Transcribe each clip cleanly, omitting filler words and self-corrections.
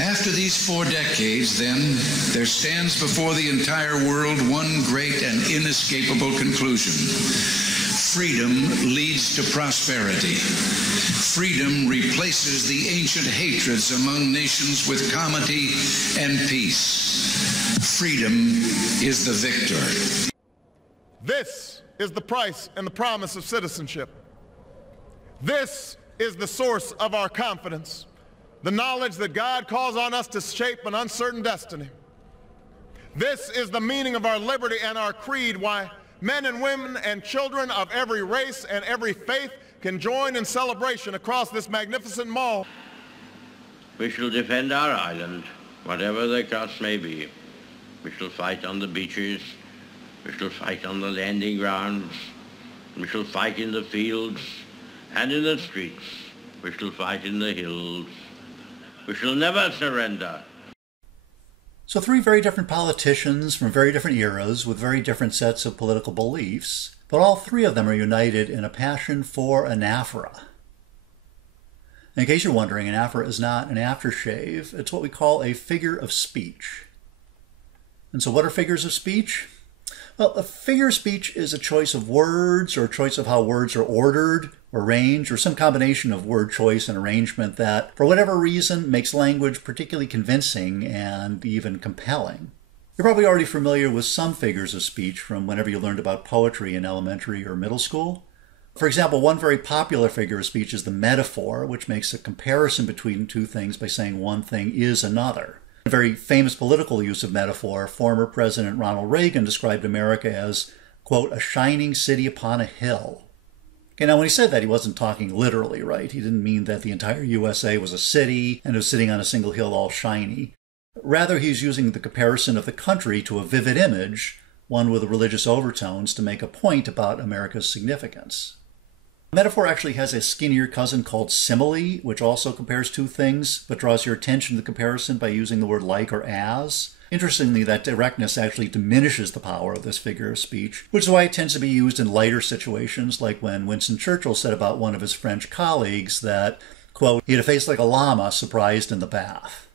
After these 4 decades, then, there stands before the entire world one great and inescapable conclusion. Freedom leads to prosperity. Freedom replaces the ancient hatreds among nations with comity and peace. Freedom is the victor. This is the price and the promise of citizenship. This is the source of our confidence. The knowledge that God calls on us to shape an uncertain destiny. This is the meaning of our liberty and our creed, why men and women and children of every race and every faith can join in celebration across this magnificent mall. We shall defend our island, whatever the cost may be. We shall fight on the beaches. We shall fight on the landing grounds. We shall fight in the fields and in the streets. We shall fight in the hills. We shall never surrender. So 3 very different politicians from very different eras with very different sets of political beliefs, but all 3 of them are united in a passion for anaphora. In case you're wondering, anaphora is not an aftershave. It's what we call a figure of speech. And so what are figures of speech? Well, a figure of speech is a choice of words or a choice of how words are ordered, arranged, or some combination of word choice and arrangement that, for whatever reason, makes language particularly convincing and even compelling. You're probably already familiar with some figures of speech from whenever you learned about poetry in elementary or middle school. For example, one very popular figure of speech is the metaphor, which makes a comparison between 2 things by saying one thing is another. A very famous political use of metaphor, former President Ronald Reagan described America as, quote, a shining city upon a hill. Okay, now when he said that, he wasn't talking literally, right? He didn't mean that the entire USA was a city and it was sitting on a single hill all shiny. Rather, he's using the comparison of the country to a vivid image, one with religious overtones, to make a point about America's significance. Metaphor actually has a skinnier cousin called simile, which also compares 2 things, but draws your attention to the comparison by using the word like or as. Interestingly, that directness actually diminishes the power of this figure of speech, which is why it tends to be used in lighter situations, like when Winston Churchill said about one of his French colleagues that, quote, he had a face like a llama surprised in the bath.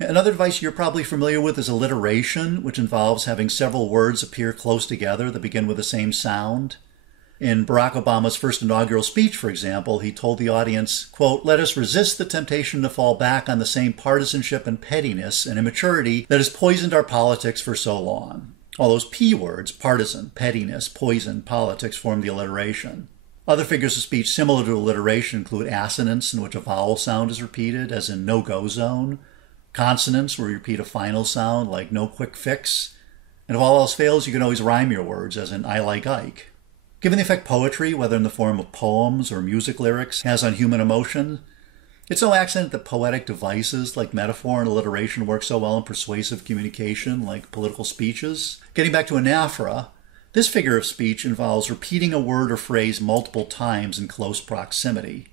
Another device you're probably familiar with is alliteration, which involves having several words appear close together that begin with the same sound. In Barack Obama's first inaugural speech, for example, he told the audience, quote, let us resist the temptation to fall back on the same partisanship and pettiness and immaturity that has poisoned our politics for so long. All those P words, partisan, pettiness, poison, politics, form the alliteration. Other figures of speech similar to alliteration include assonance, in which a vowel sound is repeated, as in no-go zone, consonants, where you repeat a final sound, like no quick fix, and if all else fails, you can always rhyme your words, as in I like Ike. Given the effect poetry, whether in the form of poems or music lyrics, has on human emotion, it's no accident that poetic devices like metaphor and alliteration work so well in persuasive communication like political speeches. Getting back to anaphora, this figure of speech involves repeating a word or phrase multiple times in close proximity.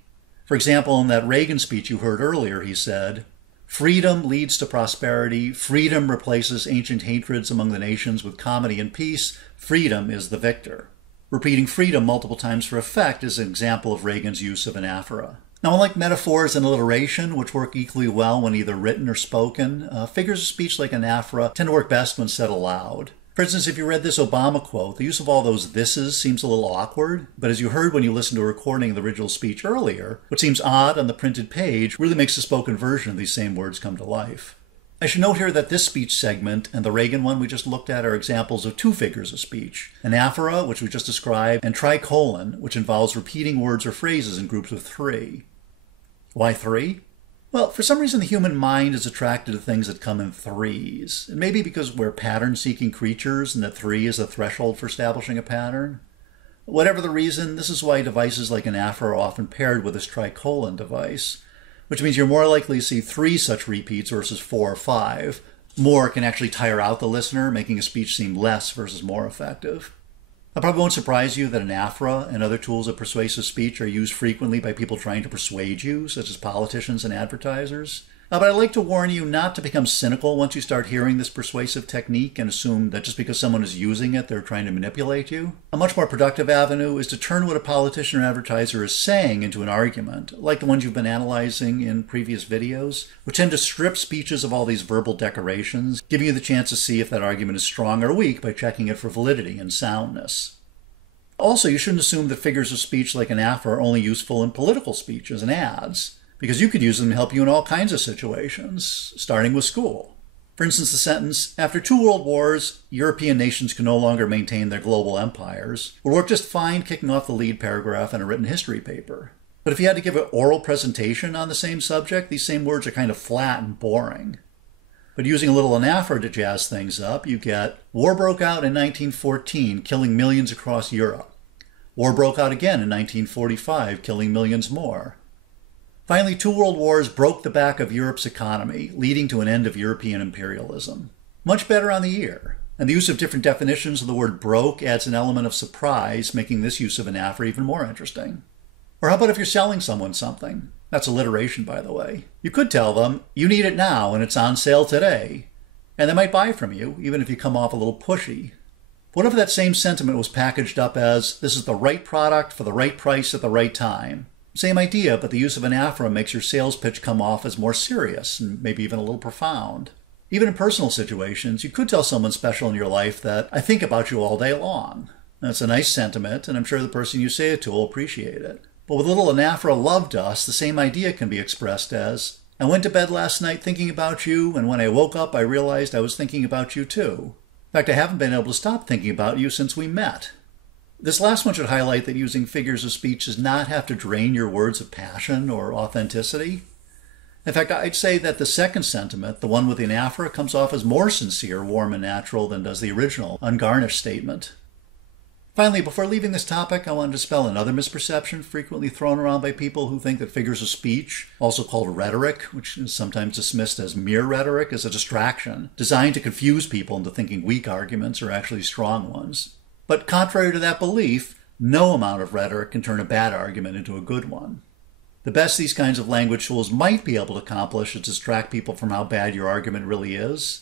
For example, in that Reagan speech you heard earlier, he said, freedom leads to prosperity, freedom replaces ancient hatreds among the nations with comity and peace, freedom is the victor. Repeating freedom multiple times for effect is an example of Reagan's use of anaphora. Now, unlike metaphors and alliteration, which work equally well when either written or spoken, figures of speech like anaphora tend to work best when said aloud. For instance, if you read this Obama quote, the use of all those thises seems a little awkward, but as you heard when you listened to a recording of the original speech earlier, what seems odd on the printed page really makes the spoken version of these same words come to life. I should note here that this speech segment and the Reagan one we just looked at are examples of 2 figures of speech. Anaphora, which we just described, and tricolon, which involves repeating words or phrases in groups of 3. Why 3? Well, for some reason the human mind is attracted to things that come in threes. It may be because we're pattern-seeking creatures and that 3 is a threshold for establishing a pattern. Whatever the reason, this is why devices like anaphora are often paired with this tricolon device, which means you're more likely to see 3 such repeats versus 4 or 5. More can actually tire out the listener, making a speech seem less versus more effective. It probably won't surprise you that anaphora and other tools of persuasive speech are used frequently by people trying to persuade you, such as politicians and advertisers. But I'd like to warn you not to become cynical once you start hearing this persuasive technique and assume that just because someone is using it, they're trying to manipulate you. A much more productive avenue is to turn what a politician or advertiser is saying into an argument, like the ones you've been analyzing in previous videos, which tend to strip speeches of all these verbal decorations, giving you the chance to see if that argument is strong or weak by checking it for validity and soundness. Also, you shouldn't assume that figures of speech like anaphora are only useful in political speeches and ads, because you could use them to help you in all kinds of situations, starting with school. For instance, the sentence, "After 2 world wars, European nations can no longer maintain their global empires," would work just fine kicking off the lead paragraph in a written history paper. But if you had to give an oral presentation on the same subject, these same words are kind of flat and boring. But using a little anaphora to jazz things up, you get, "War broke out in 1914, killing millions across Europe. War broke out again in 1945, killing millions more. Finally, 2 world wars broke the back of Europe's economy, leading to an end of European imperialism." Much better on the ear. And the use of different definitions of the word broke adds an element of surprise, making this use of anaphora even more interesting. Or how about if you're selling someone something? That's alliteration, by the way. You could tell them, "You need it now and it's on sale today." And they might buy from you, even if you come off a little pushy. What if that same sentiment was packaged up as, "This is the right product for the right price at the right time"? Same idea, but the use of anaphora makes your sales pitch come off as more serious and maybe even a little profound. Even in personal situations, you could tell someone special in your life that, "I think about you all day long." That's a nice sentiment, and I'm sure the person you say it to will appreciate it. But with a little anaphora love dust, the same idea can be expressed as, "I went to bed last night thinking about you, and when I woke up, I realized I was thinking about you too. In fact, I haven't been able to stop thinking about you since we met." This last one should highlight that using figures of speech does not have to drain your words of passion or authenticity. In fact, I'd say that the second sentiment, the one with the anaphora, comes off as more sincere, warm, and natural than does the original, ungarnished statement. Finally, before leaving this topic, I wanted to dispel another misperception frequently thrown around by people who think that figures of speech, also called rhetoric, which is sometimes dismissed as mere rhetoric, is a distraction designed to confuse people into thinking weak arguments are actually strong ones. But contrary to that belief, no amount of rhetoric can turn a bad argument into a good one. The best these kinds of language tools might be able to accomplish is distract people from how bad your argument really is.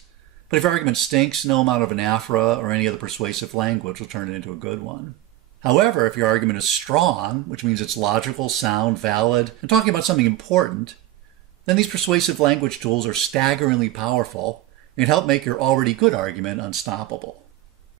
But if your argument stinks, no amount of anaphora or any other persuasive language will turn it into a good one. However, if your argument is strong, which means it's logical, sound, valid, and talking about something important, then these persuasive language tools are staggeringly powerful and help make your already good argument unstoppable.